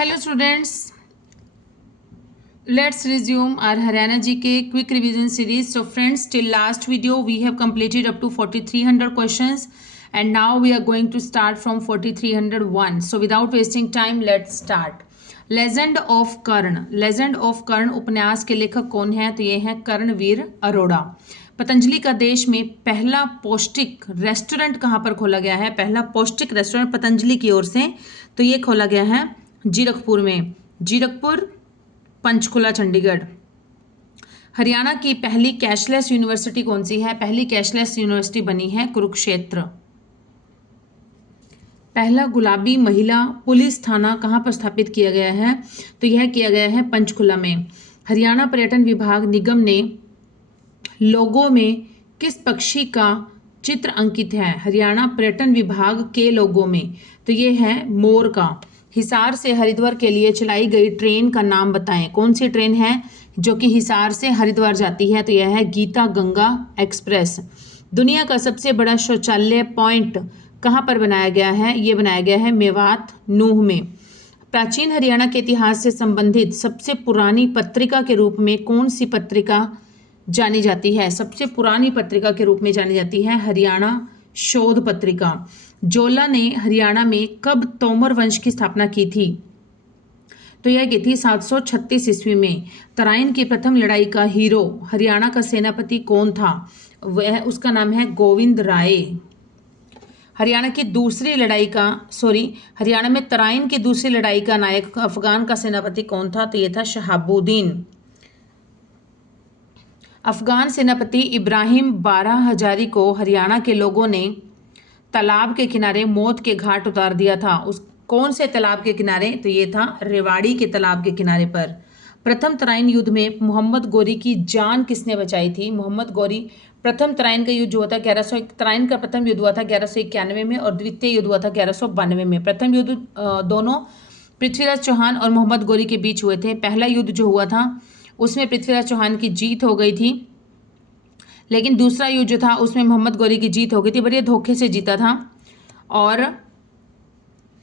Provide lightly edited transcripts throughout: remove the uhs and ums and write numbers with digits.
Hello students, let's resume our Haryana GK quick revision series. So friends, till last video we have completed up to 4300 questions and now we are going to start from 4301. So without wasting time, let's start. Legend of Karna. Legend of Karna उपन्यास के लेखक कौन है? तो ये हैं कर्णवीर अरोड़ा। पतंजलि का देश में पहला पौष्टिक रेस्टोरेंट कहाँ पर खोला गया है? पहला पौष्टिक रेस्टोरेंट पतंजलि की ओर से तो ये खोला गया है जीरकपुर में। जीरकपुर, पंचकुला, चंडीगढ़। हरियाणा की पहली कैशलेस यूनिवर्सिटी कौन सी है? पहली कैशलेस यूनिवर्सिटी बनी है कुरुक्षेत्र। पहला गुलाबी महिला पुलिस थाना कहाँ पर स्थापित किया गया है? तो यह किया गया है पंचकुला में। हरियाणा पर्यटन विभाग निगम ने लोगों में किस पक्षी का चित्र अंकित है? हरियाणा पर्यटन विभाग के लोगों में तो ये है मोर का। हिसार से हरिद्वार के लिए चलाई गई ट्रेन का नाम बताएं। कौन सी ट्रेन है जो कि हिसार से हरिद्वार जाती है? तो यह है गीता गंगा एक्सप्रेस। दुनिया का सबसे बड़ा शौचालय पॉइंट कहाँ पर बनाया गया है? ये बनाया गया है मेवात, नूह में। प्राचीन हरियाणा के इतिहास से संबंधित सबसे पुरानी पत्रिका के रूप में कौन सी पत्रिका जानी जाती है? सबसे पुरानी पत्रिका के रूप में जानी जाती है हरियाणा शोध पत्रिका। जोला ने हरियाणा में कब तोमर वंश की स्थापना की थी? तो यह की थी 736 ईस्वी में। तराइन की प्रथम लड़ाई का हीरो हरियाणा का सेनापति कौन था? वह उसका नाम है गोविंद राय। हरियाणा में तराइन की दूसरी लड़ाई का नायक अफगान का सेनापति कौन था? तो यह था शहाबुद्दीन। अफगान सेनापति इब्राहिम बारह हजारी को हरियाणा के लोगों ने तालाब के किनारे मौत के घाट उतार दिया था। उस कौन से तालाब के किनारे? तो ये था रेवाड़ी के तालाब के किनारे पर। प्रथम तराइन युद्ध में मोहम्मद गोरी की जान किसने बचाई थी? मोहम्मद गोरी। प्रथम तराइन का युद्ध हुआ था तराइन का प्रथम युद्ध हुआ था 1191 में और द्वितीय युद्ध हुआ था 1192 में। प्रथम युद्ध दोनों पृथ्वीराज चौहान और मोहम्मद गोरी के बीच हुए थे। पहला युद्ध जो हुआ था उसमें पृथ्वीराज चौहान की जीत हो गई थी, लेकिन दूसरा युद्ध जो था उसमें मोहम्मद गोरी की जीत हो गई थी। बड़े धोखे से जीता था और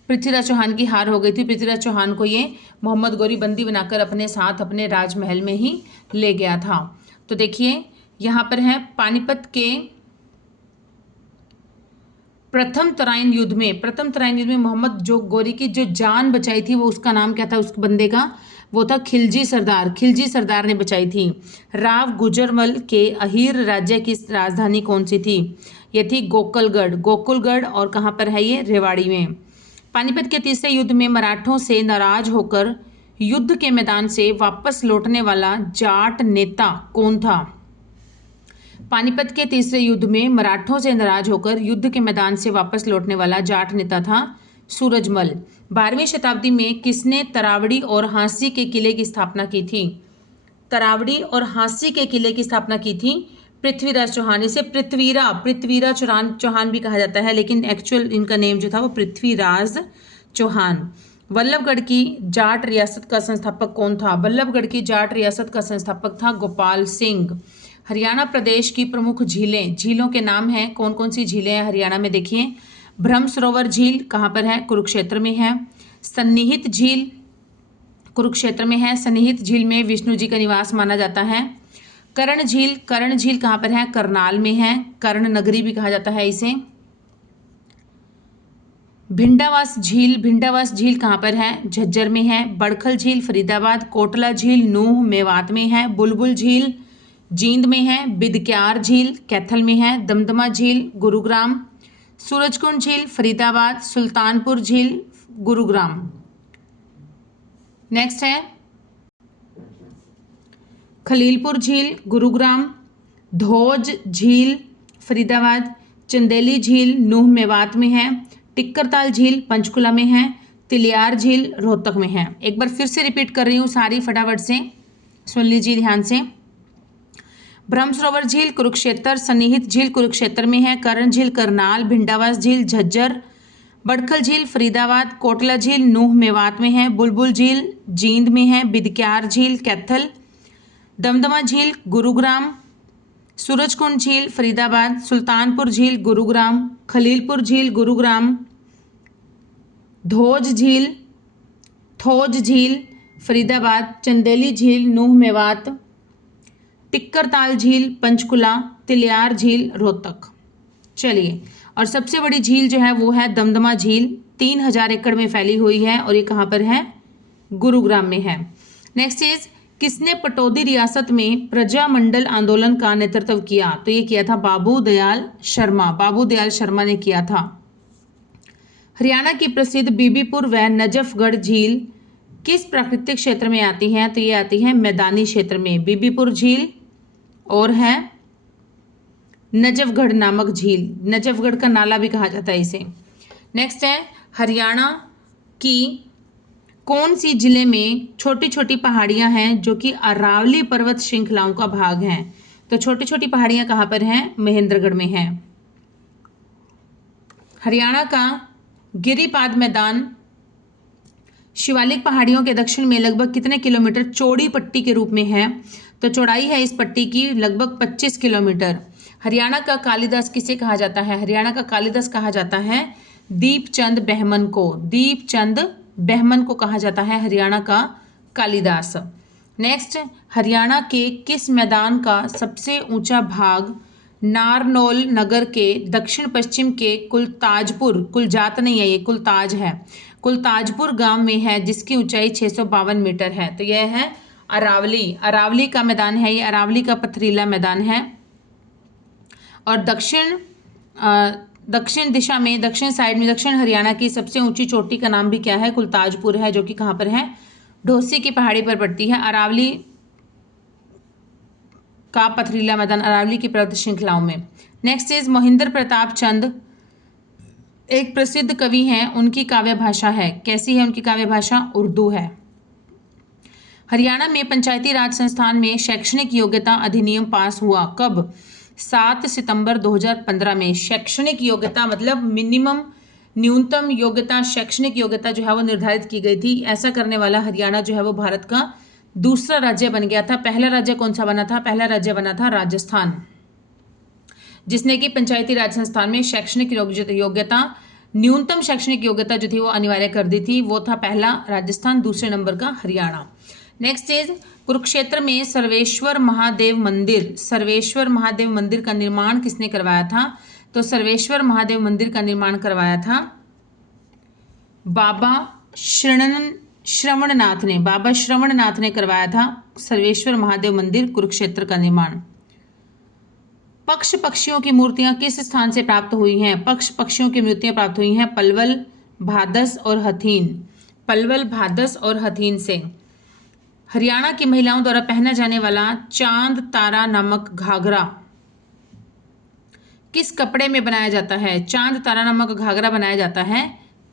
पृथ्वीराज चौहान की हार हो गई थी। पृथ्वीराज चौहान को ये मोहम्मद गोरी बंदी बनाकर अपने साथ अपने राजमहल में ही ले गया था। तो देखिए यहाँ पर है पानीपत के प्रथम तराइन युद्ध में मोहम्मद जो गोरी की जो जान बचाई थी वो उसका नाम क्या था? उस बंदे का वो था खिलजी सरदार ने बचाई थी। राव गुजरमल के अहीर राज्य की राजधानी कौन सी थी? ये थी गोकुलगढ़। और कहाँ पर है ये? रेवाड़ी में। पानीपत के तीसरे युद्ध में मराठों से नाराज होकर युद्ध के मैदान से वापस लौटने वाला जाट नेता कौन था? पानीपत के तीसरे युद्ध में मराठों से नाराज होकर युद्ध के मैदान से वापस लौटने वाला जाट नेता था सूरजमल। 12वीं शताब्दी में किसने तरावड़ी और हांसी के किले की स्थापना की थी? तरावड़ी और हांसी के किले की स्थापना की थी पृथ्वीराज चौहान। इसे पृथ्वीरा चौहान भी कहा जाता है, लेकिन एक्चुअल इनका नेम जो था वो पृथ्वीराज चौहान। वल्लभगढ़ की जाट रियासत का संस्थापक कौन था? वल्लभगढ़ की जाट रियासत का संस्थापक था गोपाल सिंह। हरियाणा प्रदेश की प्रमुख झीलों के नाम हैं। कौन कौन सी झीलें हैं हरियाणा में? देखिए, ब्रह्म सरोवर झील कहाँ पर है? कुरुक्षेत्र में है। सन्निहित झील कुरुक्षेत्र में है। सन्निहित झील में विष्णु जी का निवास माना जाता है। कर्ण झील कहाँ पर है? करनाल में है। कर्ण नगरी भी कहा जाता है इसे। भिंडावास झील कहाँ पर है? झज्जर में है। बड़खल झील फरीदाबाद। कोटला झील नूह मेवात में है। बुलबुल झील जींद में है। बिदक्यार झील कैथल में है। दमदमा झील गुरुग्राम। सूरजकुंड झील फरीदाबाद। सुल्तानपुर झील गुरुग्राम। नेक्स्ट है खलीलपुर झील गुरुग्राम। धोज झील फरीदाबाद। चंदेली झील नूह मेवात में है। टिक्करताल झील पंचकुला में है। तिलियार झील रोहतक में है। एक बार फिर से रिपीट कर रही हूँ सारी फटाफट से सुन लीजिए ध्यान से। ब्रह्म सरोवर झील कुरुक्षेत्र। सन्निहित झील कुरुक्षेत्र में है। कर्ण झील करनाल। भिंडावास झील झज्जर। बड़खल झील फरीदाबाद। कोटला झील नूह मेवात में है। बुलबुल झील जींद में है। बिदक्यार झील कैथल। दमदमा झील गुरुग्राम। सूरजकुंड झील फरीदाबाद। सुल्तानपुर झील गुरुग्राम। खलीलपुर झील गुरुग्राम। धोज झील थोज झील फरीदाबाद, चंदेली झील नूह मेवात, टिक्करताल झील पंचकुला, तिलियार झील रोहतक। चलिए, और सबसे बड़ी झील जो है वो है दमदमा झील, 3000 एकड़ में फैली हुई है और ये कहाँ पर है? गुरुग्राम में है। नेक्स्ट इज, किसने पटौदी रियासत में प्रजामंडल आंदोलन का नेतृत्व किया? तो ये किया था बाबू दयाल शर्मा। बाबू दयाल शर्मा ने किया था। हरियाणा की प्रसिद्ध बीबीपुर व नजफगढ़ झील किस प्राकृतिक क्षेत्र में आती हैं? तो ये आती है मैदानी क्षेत्र में। बीबीपुर झील और है नजफगढ़ नामक झील, नजफगढ़ का नाला भी कहा जाता है इसे। नेक्स्ट है, हरियाणा की कौन सी जिले में छोटी छोटी पहाड़ियां हैं जो कि अरावली पर्वत श्रृंखलाओं का भाग हैं? तो छोटी छोटी पहाड़ियां कहाँ पर हैं? महेंद्रगढ़ में है। हरियाणा का गिरिपाद मैदान शिवालिक पहाड़ियों के दक्षिण में लगभग कितने किलोमीटर चौड़ी पट्टी के रूप में है? तो चौड़ाई है इस पट्टी की लगभग 25 किलोमीटर। हरियाणा का कालिदास किसे कहा जाता है? हरियाणा का कालिदास कहा जाता है दीपचंद बहमन को। दीपचंद बहमन को कहा जाता है हरियाणा का कालिदास। नेक्स्ट, हरियाणा के किस मैदान का सबसे ऊंचा भाग नारनौल नगर के दक्षिण पश्चिम के कुलताजपुर, कुलजात नहीं है ये, कुलताज है, कुलताजपुर गांव में है, जिसकी ऊंचाई 652 मीटर है? तो यह है अरावली। अरावली का मैदान है ये, अरावली का पथरीला मैदान है। और दक्षिण दिशा में, दक्षिण साइड में, दक्षिण हरियाणा की सबसे ऊंची चोटी का नाम भी क्या है? कुलताजपुर है, जो कि कहाँ पर है? ढोसी की पहाड़ी पर पड़ती है। अरावली का पथरीला मैदान अरावली की पर्वत श्रृंखलाओं में। नेक्स्ट इज, मोहिंद्र प्रताप चंद एक प्रसिद्ध कवि हैं, उनकी काव्य भाषा है, कैसी है उनकी काव्य भाषा? उर्दू है। हरियाणा में पंचायती राज संस्थान में शैक्षणिक योग्यता अधिनियम पास हुआ कब? 7 सितंबर 2015 में। शैक्षणिक योग्यता मतलब मिनिमम, न्यूनतम योग्यता, शैक्षणिक योग्यता जो है वो निर्धारित की गई थी। ऐसा करने वाला हरियाणा जो है वो भारत का दूसरा राज्य बन गया था। पहला राज्य कौन सा बना था? पहला राज्य बना था राजस्थान, जिसने कि पंचायती राज संस्थान में शैक्षणिक योग्यता, न्यूनतम शैक्षणिक योग्यता जो थी वो अनिवार्य कर दी थी। वो था पहला राजस्थान, दूसरे नंबर का हरियाणा। नेक्स्ट इज, कुरुक्षेत्र में सर्वेश्वर महादेव मंदिर, सर्वेश्वर महादेव मंदिर का निर्माण किसने करवाया था? तो सर्वेश्वर महादेव मंदिर का निर्माण करवाया था बाबा श्रवणनाथ ने। बाबा श्रवणनाथ ने करवाया था सर्वेश्वर महादेव मंदिर कुरुक्षेत्र का निर्माण। पक्ष पक्षियों की मूर्तियां किस स्थान से प्राप्त हुई हैं? पक्ष पक्षियों की मूर्तियां प्राप्त हुई हैं पलवल, भादस और हथीन। पलवल, भादस और हथीन से। हरियाणा की महिलाओं द्वारा पहना जाने वाला चांद तारा नामक घाघरा किस कपड़े में बनाया जाता है? चांद तारा नामक घाघरा बनाया जाता है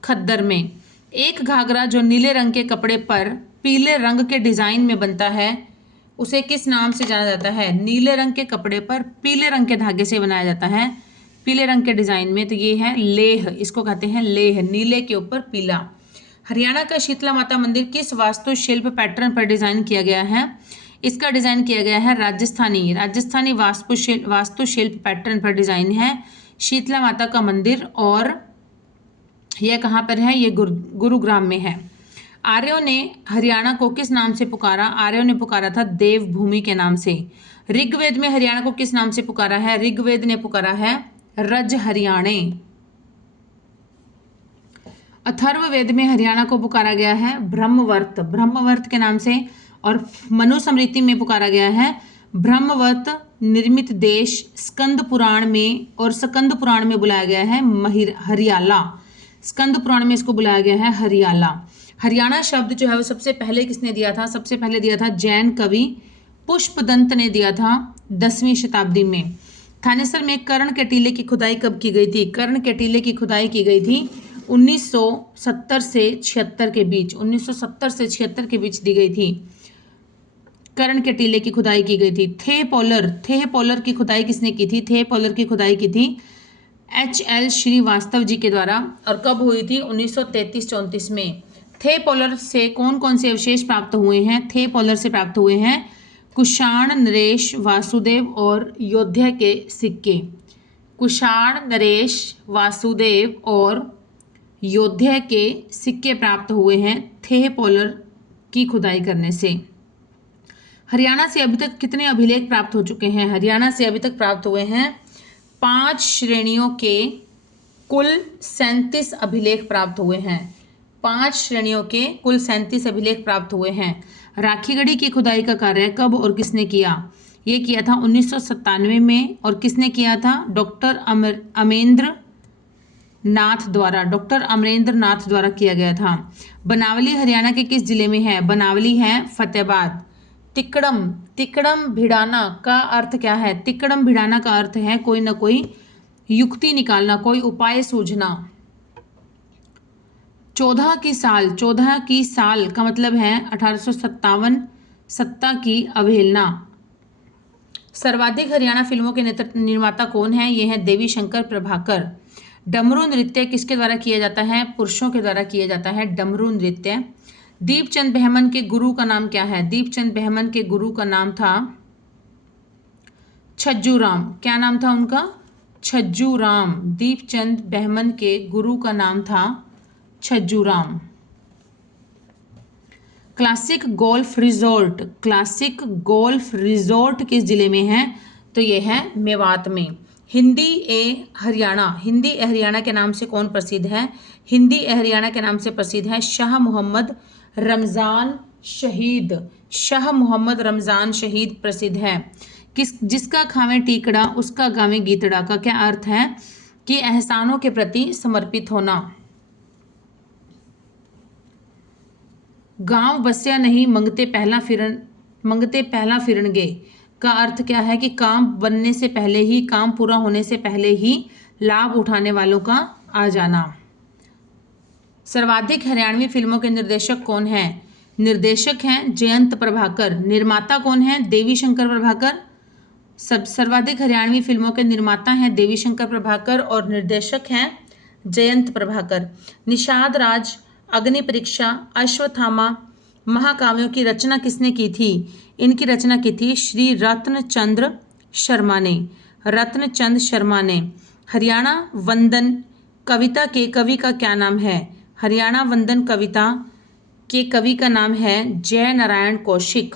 खद्दर में। एक घाघरा जो नीले रंग के कपड़े पर पीले रंग के डिजाइन में बनता है उसे किस नाम से जाना जाता है? नीले रंग के कपड़े पर पीले रंग के धागे से बनाया जाता है पीले रंग के डिजाइन में, तो ये है लेह, इसको कहते हैं लेह, नीले के ऊपर पीला। हरियाणा का शीतला माता मंदिर किस वास्तुशिल्प पैटर्न पर डिजाइन किया गया है? इसका डिजाइन किया गया है राजस्थानी वास्तुशिल्प पैटर्न पर डिजाइन है शीतला माता का मंदिर, और यह कहाँ पर है? ये गुरुग्राम में है। आर्यों ने हरियाणा को किस नाम से पुकारा? आर्यों ने पुकारा था देवभूमि के नाम से। ऋग्वेद में हरियाणा को किस नाम से पुकारा है? ऋग्वेद ने पुकारा है रज हरियाणे। अथर्ववेद में हरियाणा को पुकारा गया है ब्रह्मवर्त, ब्रह्मवर्त के नाम से, और मनुस्मृति में पुकारा गया है ब्रह्मवर्त निर्मित देश। स्कंद पुराण में और स्कंद पुराण में बुलाया गया है हरियाला, स्कंद पुराण में इसको बुलाया गया है हरियाला। हरियाणा शब्द जो है वो सबसे पहले किसने दिया था? सबसे पहले दिया था जैन कवि पुष्पदंत ने दिया था 10वीं शताब्दी में। थानेसर में कर्ण के टीले की खुदाई कब की गई थी? कर्ण के टीले की खुदाई की गई थी 1970 से 76 के बीच, 1970 से 76 के बीच दी गई थी। कर्ण के टीले की खुदाई की गई थी। थे पोलर की खुदाई किसने की थी? थे पोलर की खुदाई की थी HL श्रीवास्तव जी के द्वारा, और कब हुई थी? 1933-34 में। थे पोलर से कौन कौन से अवशेष प्राप्त हुए हैं? थे पोलर से प्राप्त हुए हैं कुषाण, नरेश, वासुदेव और योध्या के सिक्के। कुषाण, नरेश, वासुदेव और योद्धा के सिक्के प्राप्त हुए हैं थे पोलर की खुदाई करने से। हरियाणा से अभी तक कितने अभिलेख प्राप्त हो चुके हैं? हरियाणा से अभी तक प्राप्त हुए हैं 5 श्रेणियों के कुल 37 अभिलेख प्राप्त हुए हैं। 5 श्रेणियों के कुल 37 अभिलेख प्राप्त हुए हैं। राखीगढ़ी की खुदाई का कार्य कब और किसने किया? ये किया था 1997 में। और किसने किया था? डॉक्टर अमरेंद्र नाथ द्वारा। डॉक्टर अमरेंद्र नाथ द्वारा किया गया था। बनावली हरियाणा के किस जिले में है? बनावली है फतेहाबाद। तिकड़म, तिकड़म भिड़ाना का अर्थ क्या है? तिकड़म भिड़ाना का अर्थ है कोई ना कोई युक्ति निकालना, कोई उपाय सूझना। 14 की साल का मतलब है 1857, सत्ता की अवहेलना। सर्वाधिक हरियाणा फिल्मों के निर्माता कौन है? ये है देवी शंकर प्रभाकर। डमरू नृत्य किसके द्वारा किया जाता है? पुरुषों के द्वारा किया जाता है डमरू नृत्य। दीपचंद बहमन के गुरु का नाम क्या है? दीपचंद बहमन के गुरु का नाम था छज्जू राम। क्या नाम था उनका? छज्जू राम। दीपचंद बहमन के गुरु का नाम था Chhajju Ram. Classic golf resort, classic golf resort किस जिले में है? तो ये है मेवात में। हिंदी ए हरियाणा के नाम से कौन प्रसिद्ध है? हिंदी ए हरियाणा के नाम से प्रसिद्ध है शाह मोहम्मद रमज़ान शहीद। शाह मोहम्मद रमज़ान शहीद प्रसिद्ध है। जिसका खावे टीकड़ा उसका गावे गीतड़ा का क्या अर्थ है? कि एहसानों के प्रति समर्पित होना। गांव बस्या नहीं मंगते पहला फिरनगे का अर्थ क्या है? कि काम बनने से पहले ही, काम पूरा होने से पहले ही लाभ उठाने वालों का आ जाना। सर्वाधिक हरियाणवी फिल्मों के निर्देशक कौन हैं? निर्देशक हैं जयंत प्रभाकर। निर्माता कौन है? देवी शंकर प्रभाकर। सर्वाधिक हरियाणवी फिल्मों के निर्माता हैं देवी शंकर प्रभाकर और निर्देशक हैं जयंत प्रभाकर। निषाद राज, अग्नि परीक्षा, अश्वत्थामा महाकाव्यों की रचना किसने की थी? इनकी रचना की थी श्री रत्नचंद्र शर्मा ने। रत्नचंद शर्मा ने। हरियाणा वंदन कविता के कवि का क्या नाम है? हरियाणा वंदन कविता के कवि का नाम है जय नारायण कौशिक।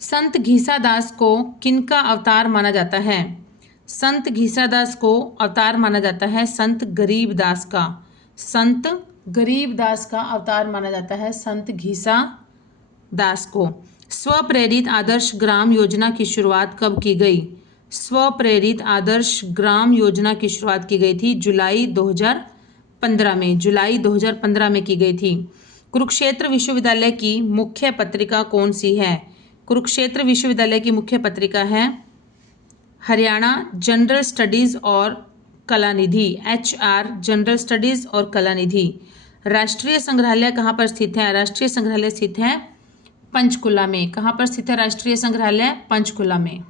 संत घीसादास को किनका अवतार माना जाता है? संत घीसादास को अवतार माना जाता है संत गरीबदास का। संत गरीबदास का अवतार माना जाता है संत घीसादास को। स्वप्रेरित आदर्श ग्राम योजना की शुरुआत कब की गई? स्वप्रेरित आदर्श ग्राम योजना की शुरुआत की गई थी जुलाई 2015 में। जुलाई 2015 में की गई थी। कुरुक्षेत्र विश्वविद्यालय की मुख्य पत्रिका कौन सी है? कुरुक्षेत्र विश्वविद्यालय की मुख्य पत्रिका है हरियाणा जनरल स्टडीज़ और कलानिधि। HR जनरल स्टडीज़ और कलानिधि। राष्ट्रीय संग्रहालय कहाँ पर स्थित है? राष्ट्रीय संग्रहालय स्थित है पंचकुला में। कहाँ पर स्थित है राष्ट्रीय संग्रहालय? पंचकुला में।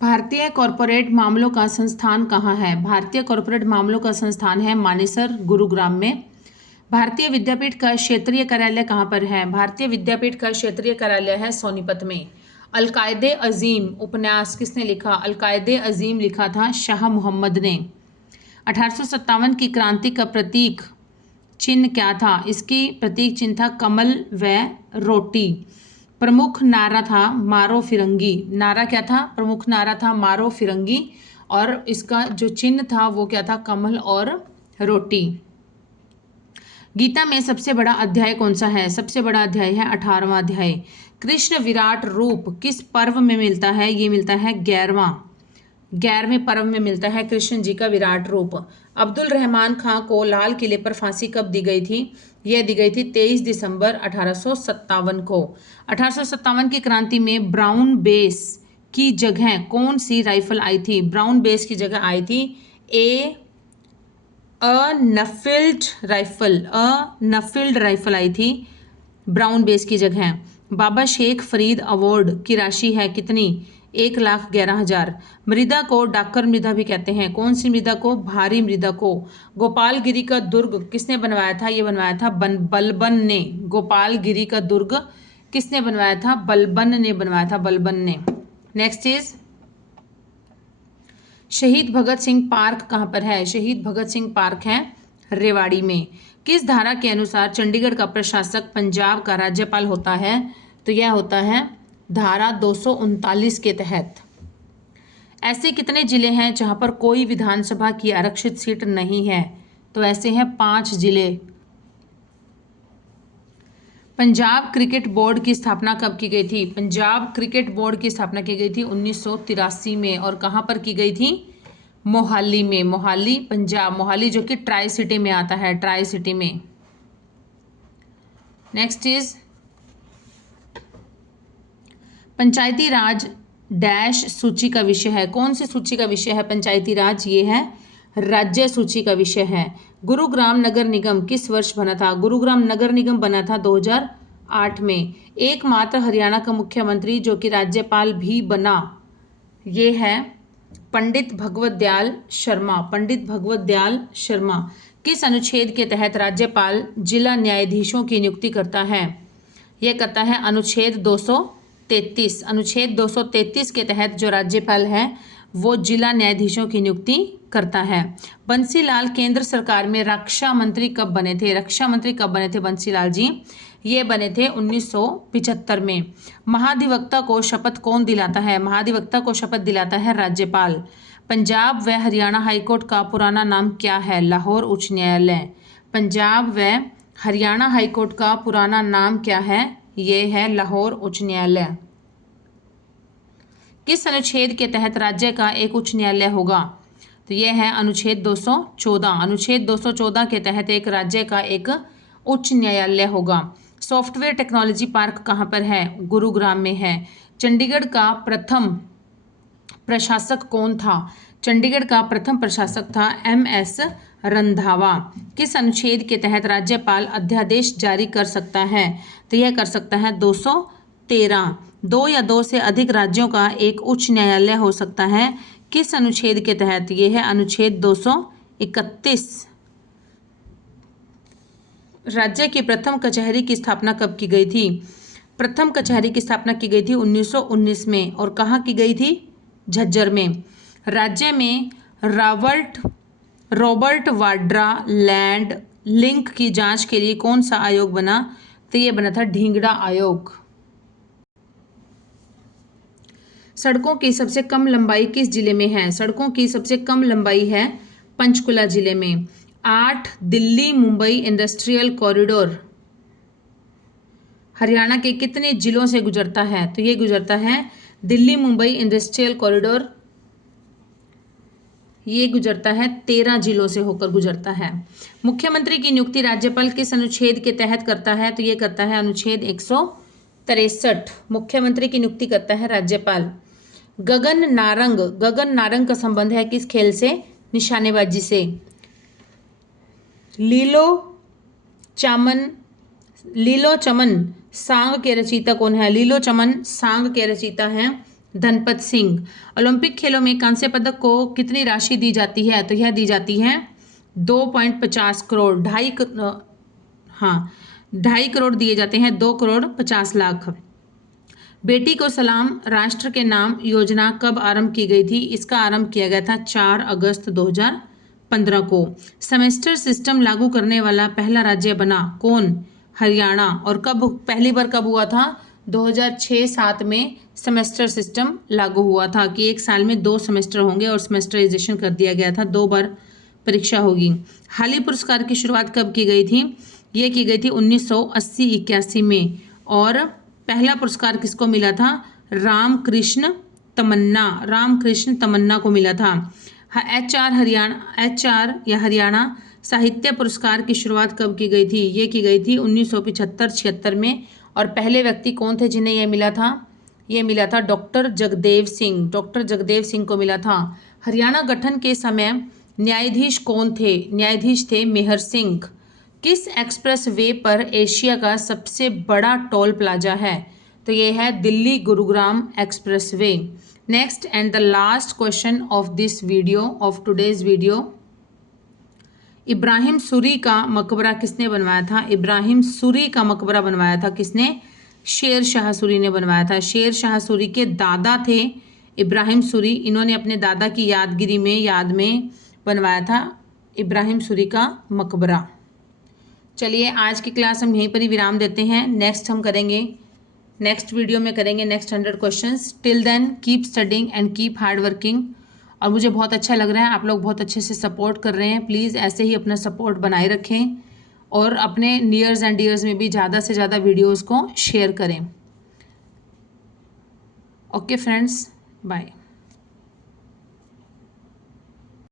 भारतीय कॉरपोरेट मामलों का संस्थान कहाँ है? भारतीय कॉरपोरेट मामलों का संस्थान है मानेसर, गुरुग्राम में। भारतीय विद्यापीठ का क्षेत्रीय कार्यालय कहाँ पर है? भारतीय विद्यापीठ का क्षेत्रीय कार्यालय है सोनीपत में। अलकायदे अजीम उपन्यास किसने लिखा? अलकायदे अजीम लिखा था शाह मोहम्मद ने। 1857 की क्रांति का प्रतीक चिन्ह क्या था? इसकी प्रतीक चिन्ह था कमल व रोटी। प्रमुख नारा था मारो फिरंगी। नारा क्या था? प्रमुख नारा था मारो फिरंगी और इसका जो चिन्ह था वो क्या था? कमल और रोटी। गीता में सबसे बड़ा अध्याय कौन सा है? सबसे बड़ा अध्याय है 18वां अध्याय। कृष्ण विराट रूप किस पर्व में मिलता है? ये मिलता है 11वें पर्व में मिलता है कृष्ण जी का विराट रूप। अब्दुल रहमान खां को लाल किले पर फांसी कब दी गई थी? यह दी गई थी 23 दिसंबर 1857 को। 1857 की क्रांति में ब्राउन बेस की जगह कौन सी राइफल आई थी? ब्राउन बेस की जगह आई थी नफील्ड राइफल आई थी ब्राउन बेस की जगह। बाबा शेख फरीद अवार्ड की राशि है कितनी? 1,11,000। मृदा को डाक्कर मृदा भी कहते हैं। कौन सी मृदा को? भारी मृदा को। गोपालगिरी का दुर्ग किसने बनवाया था? ये बनवाया था बलबन ने। गोपालगिरी का दुर्ग किसने बनवाया था? बलबन ने बनवाया था, बलबन ने। नेक्स्ट इज शहीद भगत सिंह पार्क कहाँ पर है? शहीद भगत सिंह पार्क है रेवाड़ी में। किस धारा के अनुसार चंडीगढ़ का प्रशासक पंजाब का राज्यपाल होता है? तो यह होता है धारा 239 के तहत। ऐसे कितने जिले हैं जहां पर कोई विधानसभा की आरक्षित सीट नहीं है? तो ऐसे हैं 5 जिले। पंजाब क्रिकेट बोर्ड की स्थापना कब की गई थी? पंजाब क्रिकेट बोर्ड की स्थापना की गई थी 1983 में। और कहां पर की गई थी? मोहाली में। मोहाली पंजाब, मोहाली जो कि ट्राई सिटी में आता है, ट्राई सिटी में। Next is Panchayati Raj dash सूची का विषय है। कौन सी सूची का विषय है पंचायती राज? ये है राज्य सूची का विषय है। गुरुग्राम नगर निगम किस वर्ष बना था? गुरुग्राम नगर निगम बना था 2008 में। एकमात्र हरियाणा का मुख्यमंत्री जो कि राज्यपाल भी बना, ये है पंडित भगवत दयाल शर्मा। पंडित भगवत दयाल शर्मा। किस अनुच्छेद के तहत राज्यपाल जिला न्यायाधीशों की नियुक्ति करता है? यह करता है अनुच्छेद 233। अनुच्छेद 233 के तहत जो राज्यपाल है वो जिला न्यायाधीशों की नियुक्ति करता है। बंसीलाल केंद्र सरकार में रक्षा मंत्री कब बने थे? रक्षा मंत्री कब बने थे बंसीलाल जी? ये बने थे 1975 में। महाधिवक्ता को शपथ कौन दिलाता है? महाधिवक्ता को शपथ दिलाता है राज्यपाल। पंजाब व हरियाणा हाईकोर्ट का पुराना नाम क्या है? लाहौर उच्च न्यायालय। पंजाब व हरियाणा हाईकोर्ट का पुराना नाम क्या है? ये है लाहौर उच्च न्यायालय। किस अनुच्छेद के तहत राज्य का एक उच्च न्यायालय होगा? तो यह है अनुच्छेद 214। अनुच्छेद 214 के तहत एक राज्य का एक उच्च न्यायालय होगा। सॉफ्टवेयर टेक्नोलॉजी पार्क कहाँ पर है? गुरुग्राम में है। चंडीगढ़ का प्रथम प्रशासक कौन था? चंडीगढ़ का प्रथम प्रशासक था MS रंधावा। किस अनुच्छेद के तहत राज्यपाल अध्यादेश जारी कर सकता है? तो यह कर सकता है 213। 2 या 2 से अधिक राज्यों का एक उच्च न्यायालय हो सकता है। किस अनुच्छेद के तहत? ये है अनुच्छेद 231। राज्य की प्रथम कचहरी की स्थापना कब की गई थी? प्रथम कचहरी की स्थापना की गई थी 1919 में। और कहाँ की गई थी? झज्जर में। राज्य में रॉबर्ट वाड्रा लैंड लिंक की जांच के लिए कौन सा आयोग बना? तो ये बना था ढींगड़ा आयोग। सड़कों की सबसे कम लंबाई किस जिले में है? सड़कों की सबसे कम लंबाई है पंचकुला जिले में। 8 दिल्ली मुंबई इंडस्ट्रियल कॉरिडोर हरियाणा के कितने जिलों से गुजरता है? तो ये गुजरता है दिल्ली मुंबई इंडस्ट्रियल कॉरिडोर, ये गुजरता है 13 जिलों से होकर गुजरता है। मुख्यमंत्री की नियुक्ति राज्यपाल किस अनुच्छेद के तहत करता है? तो ये करता है अनुच्छेद 163। मुख्यमंत्री की नियुक्ति करता है राज्यपाल। गगन नारंग का संबंध है किस खेल से? निशानेबाजी से। लीलो चमन सांग के रचयिता कौन है? लीलो चमन सांग के रचयिता हैं धनपत सिंह। ओलंपिक खेलों में कांस्य पदक को कितनी राशि दी जाती है? तो यह दी जाती है 2.50 करोड़। 2.5 करोड़ दिए जाते हैं, 2,50,00,000। बेटी को सलाम राष्ट्र के नाम योजना कब आरंभ की गई थी? इसका आरंभ किया गया था 4 अगस्त 2015 को। सेमेस्टर सिस्टम लागू करने वाला पहला राज्य बना कौन? हरियाणा। और कब पहली बार कब हुआ था? 2006-07 में सेमेस्टर सिस्टम लागू हुआ था कि एक साल में 2 सेमेस्टर होंगे और सेमेस्टराइजेशन कर दिया गया था, 2 बार परीक्षा होगी। हाली पुरस्कार की शुरुआत कब की गई थी? ये की गई थी 1980-81 में। और पहला पुरस्कार किसको मिला था? रामकृष्ण तमन्ना को मिला था। हरियाणा साहित्य पुरस्कार की शुरुआत कब की गई थी? ये की गई थी 1975-76 में। और पहले व्यक्ति कौन थे जिन्हें यह मिला था? ये मिला था डॉक्टर जगदेव सिंह। डॉक्टर जगदेव सिंह को मिला था। हरियाणा गठन के समय न्यायाधीश कौन थे? न्यायाधीश थे मेहर सिंह। किस एक्सप्रेस वे पर एशिया का सबसे बड़ा टोल प्लाजा है? तो ये है Delhi Gurugram express way. Next and the last question of this video, of today's video. Ibrahim Suri का मकबरा किसने बनवाया था? इब्राहिम सूरी का मकबरा बनवाया था किसने? शेर शाह सूरी ने बनवाया था। शेर शाह सूरी के दादा थे इब्राहिम सूरी, इन्होंने अपने दादा की याद में बनवाया था इब्राहिम सूरी का मकबरा। चलिए आज की क्लास हम यहीं पर ही विराम देते हैं। नेक्स्ट वीडियो में करेंगे next 100 questions. Till then keep studying and keep hard working. और मुझे बहुत अच्छा लग रहा है, आप लोग बहुत अच्छे से सपोर्ट कर रहे हैं। प्लीज़ ऐसे ही अपना सपोर्ट बनाए रखें और अपने नियर्स एंड डियर्स में भी ज़्यादा से ज़्यादा वीडियोज़ को शेयर करें। Okay friends, bye.